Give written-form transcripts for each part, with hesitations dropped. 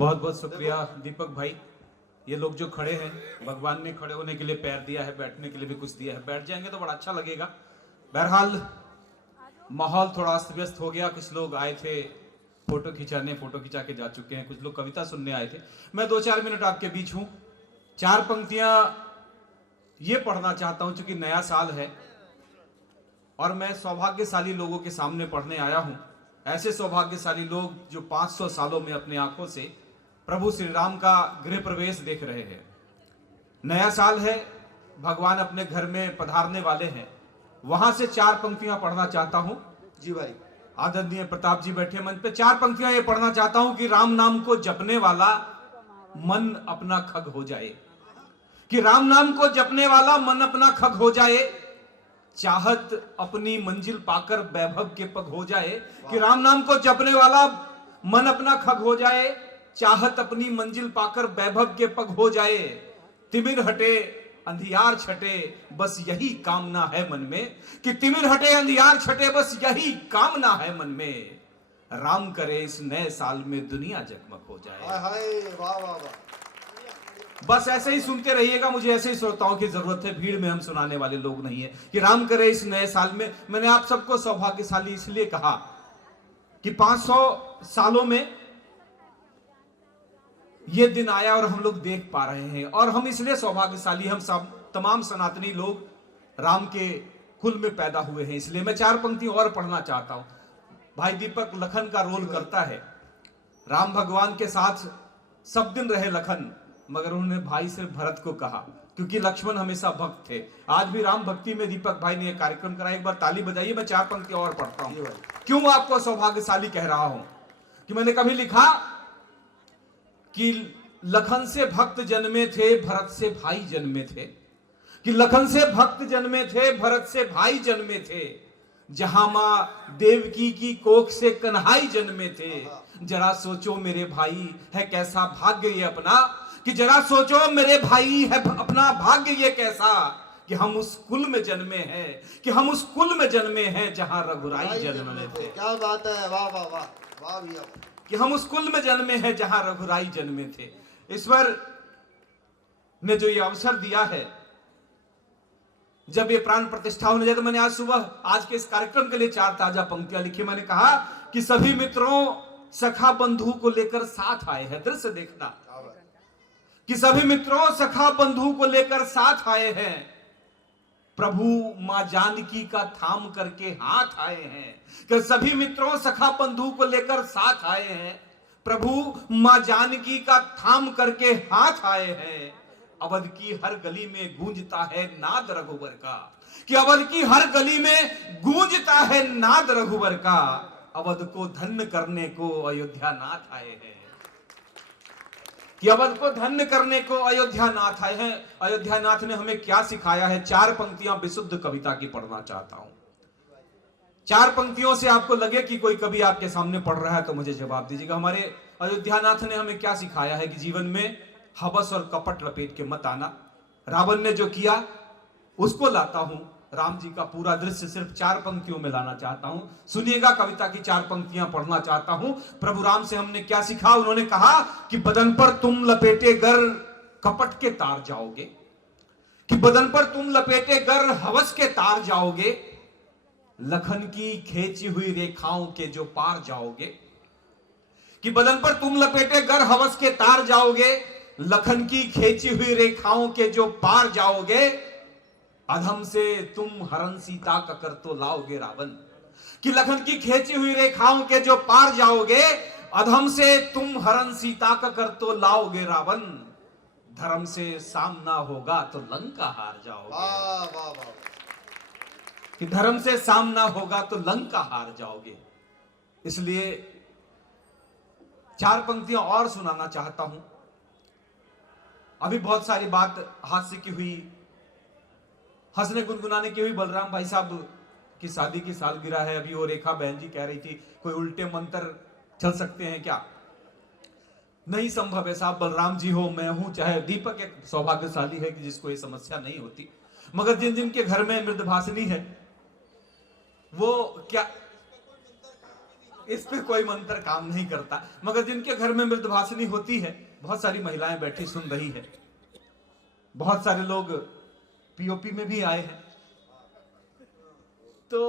बहुत बहुत शुक्रिया दीपक भाई। ये लोग जो खड़े हैं, भगवान ने खड़े होने के लिए पैर दिया है, बैठने के लिए भी कुछ दिया है, बैठ जाएंगे तो बड़ा अच्छा लगेगा। बहरहाल माहौल थोड़ा अस्त व्यस्त हो गया, कुछ लोग आए थे फोटो खिंचाने, फोटो खिंचा के जा चुके हैं, कुछ लोग कविता सुनने आए थे। मैं 2-4 मिनट आपके बीच हूं। 4 पंक्तियां ये पढ़ना चाहता हूं, चूंकि नया साल है और मैं सौभाग्यशाली लोगों के सामने पढ़ने आया हूं। ऐसे सौभाग्यशाली लोग जो 500 सालों में अपनी आंखों से प्रभु श्री राम का गृह प्रवेश देख रहे हैं। नया साल है, भगवान अपने घर में पधारने वाले हैं। वहां से 4 पंक्तियां पढ़ना चाहता हूं। जी भाई। आदरणीय प्रताप जी बैठे मंच पे। 4 पंक्तियां ये पढ़ना चाहता हूं कि राम नाम को जपने वाला मन अपना खग हो जाए, कि राम नाम को जपने वाला मन अपना खग हो जाए, चाहत अपनी मंजिल पाकर वैभव के पग हो जाए। कि राम नाम को जपने वाला मन अपना खग हो जाए, चाहत अपनी मंजिल पाकर वैभव के पग हो जाए। तिमिर हटे अंधियार छटे बस यही कामना है मन में, कि तिमिर हटे अंधियार छटे बस यही कामना है मन में। राम करे इस नए साल में दुनिया जगमग हो जाए। हाय वाह वाह वाह। बस ऐसे ही सुनते रहिएगा, मुझे ऐसे ही श्रोताओं की जरूरत है, भीड़ में हम सुनाने वाले लोग नहीं है। कि राम करे इस नए साल में। मैंने आप सबको सौभाग्यशाली इसलिए कहा कि 500 सालों में ये दिन आया और हम लोग देख पा रहे हैं, और हम इसलिए सौभाग्यशाली, हम सब तमाम सनातनी लोग राम के कुल में पैदा हुए हैं। इसलिए मैं 4 पंक्ति और पढ़ना चाहता हूं। भाई दीपक लखन का रोल करता है। राम भगवान के साथ सब दिन रहे लखन, मगर उन्होंने भाई से भरत को कहा, क्योंकि लक्ष्मण हमेशा भक्त थे। आज भी राम भक्ति में दीपक भाई ने यह कार्यक्रम कराया, एक बार ताली बजाइए। मैं 4 पंक्ति और पढ़ता हूं। क्यों आपको सौभाग्यशाली कह रहा हूं कि मैंने कभी लिखा कि लखन से भक्त जन्मे थे, भरत से भाई जन्मे थे। कि लखन से भक्त जन्मे थे, भरत से भाई जन्मे थे। जहां मां देवकी की कोख से कन्हाई जन्मे थे। जरा सोचो मेरे भाई है कैसा भाग्य ये अपना, कि जरा सोचो मेरे भाई है अपना भाग्य ये कैसा, कि हम उस कुल में जन्मे हैं, कि हम उस कुल में जन्मे हैं जहां रघुराई जन्मे थे। क्या बात है, वाह वाह वाह वाह भैया। कि हम उस कुल में जन्मे हैं जहां रघुराई जन्मे थे। ईश्वर ने जो ये अवसर दिया है, जब ये प्राण प्रतिष्ठा होने जाए, तो मैंने आज सुबह आज के इस कार्यक्रम के लिए 4 ताजा पंक्तियां लिखी। मैंने कहा कि सभी मित्रों सखा बंधु को लेकर साथ आए हैं। दृश्य देखना कि सभी मित्रों सखा बंधु को लेकर साथ आए हैं। प्रभु मां जानकी का थाम करके हाथ आए हैं। कि सभी मित्रों सखा बंधु को लेकर साथ आए हैं। प्रभु मां जानकी का थाम करके हाथ आए हैं। अवध की हर गली में गूंजता है नाद रघुवर का, कि अवध की हर गली में गूंजता है नाद रघुवर का। अवध को धन्य करने को अयोध्या नाथ आए हैं। कि अवध को धन्य करने को अयोध्या नाथ आए हैं। अयोध्या नाथ ने हमें क्या सिखाया है? 4 पंक्तियां विशुद्ध कविता की पढ़ना चाहता हूं। 4 पंक्तियों से आपको लगे कि कोई कवि आपके सामने पढ़ रहा है तो मुझे जवाब दीजिएगा। हमारे अयोध्या नाथ ने हमें क्या सिखाया है? कि जीवन में हवस और कपट लपेट के मत आना। रावण ने जो किया उसको लाता हूं। राम जी का पूरा दृश्य सिर्फ 4 पंक्तियों में लाना चाहता हूं। सुनिएगा, कविता की 4 पंक्तियां पढ़ना चाहता हूं। प्रभु राम से हमने क्या सीखा? उन्होंने कहा कि बदन पर तुम लपेटे गर कपट के तार जाओगे, कि बदन पर तुम लपेटे गर हवस के तार जाओगे, लखन की खींची हुई रेखाओं के जो पार जाओगे। कि बदन पर तुम लपेटे गर हवस के तार जाओगे, लखन की खींची हुई रेखाओं के जो पार जाओगे। अधम से तुम हरण सीता का कर तो लाओगे रावण, कि लखन की खींची हुई रेखाओं के जो पार जाओगे। अधम से तुम हरण सीता का कर तो लाओगे रावण, धर्म से सामना होगा तो लंका हार जाओगे। वाह वाह वाह। कि धर्म से सामना होगा तो लंका हार जाओगे। इसलिए 4 पंक्तियां और सुनाना चाहता हूं। अभी बहुत सारी बात हास्य की हुई, हंसने गुनगुनाने की हुई। बलराम भाई साहब की शादी की सालगिरह है अभी, और रेखा बहन जी कह रही थी कोई उल्टे मंत्र चल सकते हैं क्या? नहीं संभव है साहब। बलराम जी हो, मैं हूं, चाहे दीपक एक सौभाग्यशाली है कि जिसको ये समस्या नहीं होती। मगर जिन जिन के घर में मृदभाषिनी है वो क्या इस पे कोई मंत्र काम नहीं करता। मगर जिनके घर में मृदभाषिणी होती है, बहुत सारी महिलाएं बैठी सुन रही है, बहुत सारे लोग पीओपी में भी आए हैं। तो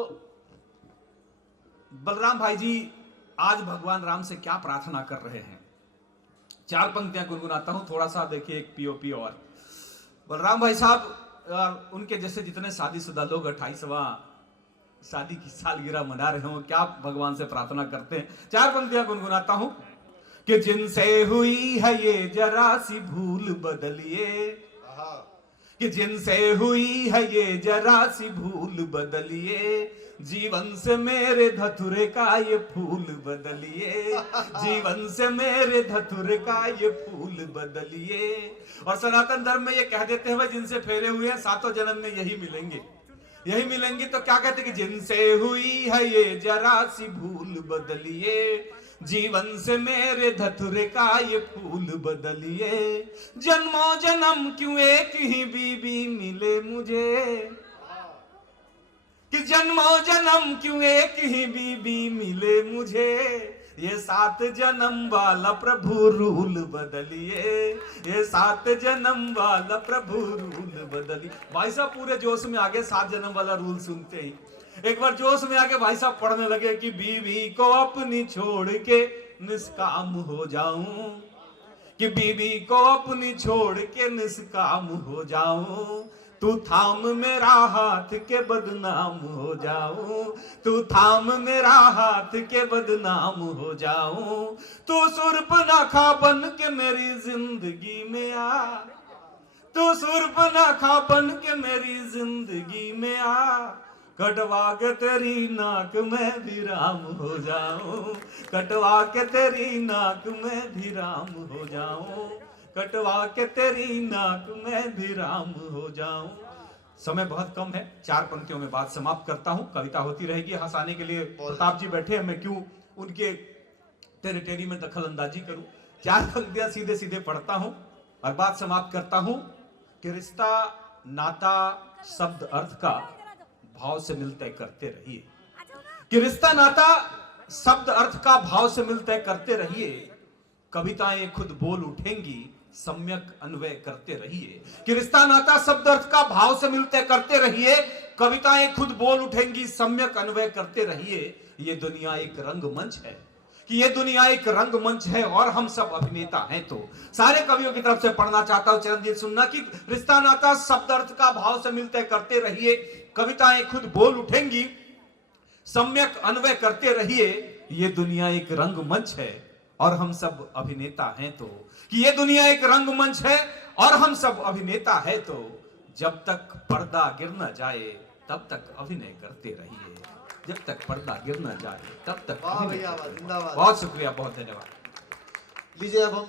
बलराम भाई जी आज भगवान राम से क्या प्रार्थना कर रहे हैं, 4 पंक्तियां गुनगुनाता हूं, थोड़ा सा देखिए एक पीओपी। और बलराम भाई साहब, उनके जैसे जितने शादीशुदा लोग 28वां शादी की सालगिरह मना रहे हो, क्या भगवान से प्रार्थना करते हैं। 4 पंक्तियां गुनगुनाता हूं कि जिनसे हुई है ये जरा सी भूल बदलिए, हाँ कि जिनसे हुई है ये जरा सी भूल बदलिए, जीवन से मेरे धतुरे का ये फूल बदलिए, जीवन से मेरे धतुरे का ये फूल बदलिए। और सनातन धर्म में ये कह देते हैं भाई जिनसे फेरे हुए हैं 7 जन्म में यही मिलेंगे, यही मिलेंगे। तो क्या कहते हैं कि जिनसे हुई है ये जरा सी भूल बदलिए, जीवन से मेरे धतुरे का ये फूल बदलिए। जन्मों जन्म क्यों एक ही बीबी मिले मुझे, कि जन्मों जन्म क्यों एक ही बीबी मिले मुझे, ये 7 जन्म वाला प्रभु रूल बदलिए, ये 7 जन्म वाला प्रभु रूल बदलिए। भाई साहब पूरे जोश में आगे 7 जन्म वाला रूल सुनते ही एक बार जोश में आके भाई साहब पढ़ने लगे कि बीवी को अपनी छोड़ के निष्काम हो जाऊं, कि बीवी को अपनी छोड़ के निष्काम हो जाऊं, तू थाम मेरा हाथ के बदनाम हो जाऊं, तू थाम मेरा हाथ के बदनाम हो जाऊं, तू सुर्पनखा बन के मेरी जिंदगी में आ, तू सुर्पनखा बन के मेरी जिंदगी में आ, कटवा के तेरी नाक में भी राम हो जाऊं, कटवा के तेरी नाक में भी राम हो जाऊं, कटवा के तेरी नाक में भी राम हो जाऊं। समय बहुत कम है, 4 पंक्तियों में बात समाप्त करता हूं। कविता होती रहेगी, हंसाने के लिए प्रताप जी बैठे हैं, मैं क्यों उनके टेरिटरी में दखल अंदाजी करूं। 4 पंक्तियां सीधे सीधे पढ़ता हूं और बात समाप्त करता हूं कि रिश्ता नाता शब्द अर्थ का भाव से मिलते करते रहिए, कि रिश्ता नाता शब्द अर्थ का भाव से मिलते करते रहिए, कविताएं खुद बोल उठेंगी सम्यक अन्वय करते रहिए, कि रिश्ता नाता शब्द अर्थ का भाव से मिलते करते रहिए, कविताएं खुद बोल उठेंगी सम्यक अन्वय करते रहिए। ये दुनिया एक रंगमंच है, कि ये दुनिया एक रंगमंच है और हम सब अभिनेता हैं। तो सारे कवियों की तरफ से पढ़ना चाहता हूं चरणजीत सुनना कि रिश्ता नाता शब्द अर्थ का भाव से मिलते करते रहिए, कविताएं खुद बोल उठेंगी सम्यक अन्वय करते रहिए। ये दुनिया एक रंगमंच है और हम सब अभिनेता हैं। तो कि ये दुनिया एक रंगमंच है और हम सब अभिनेता है। तो जब तक पर्दा गिर न जाए तब तक अभिनय करते रहिए, जब तक पर्दा गिर न जाए तब तक वाह अभिनय भैया, करते रहिए। जिंदाबाद। बहुत शुक्रिया, बहुत धन्यवाद। लीजिए अब हम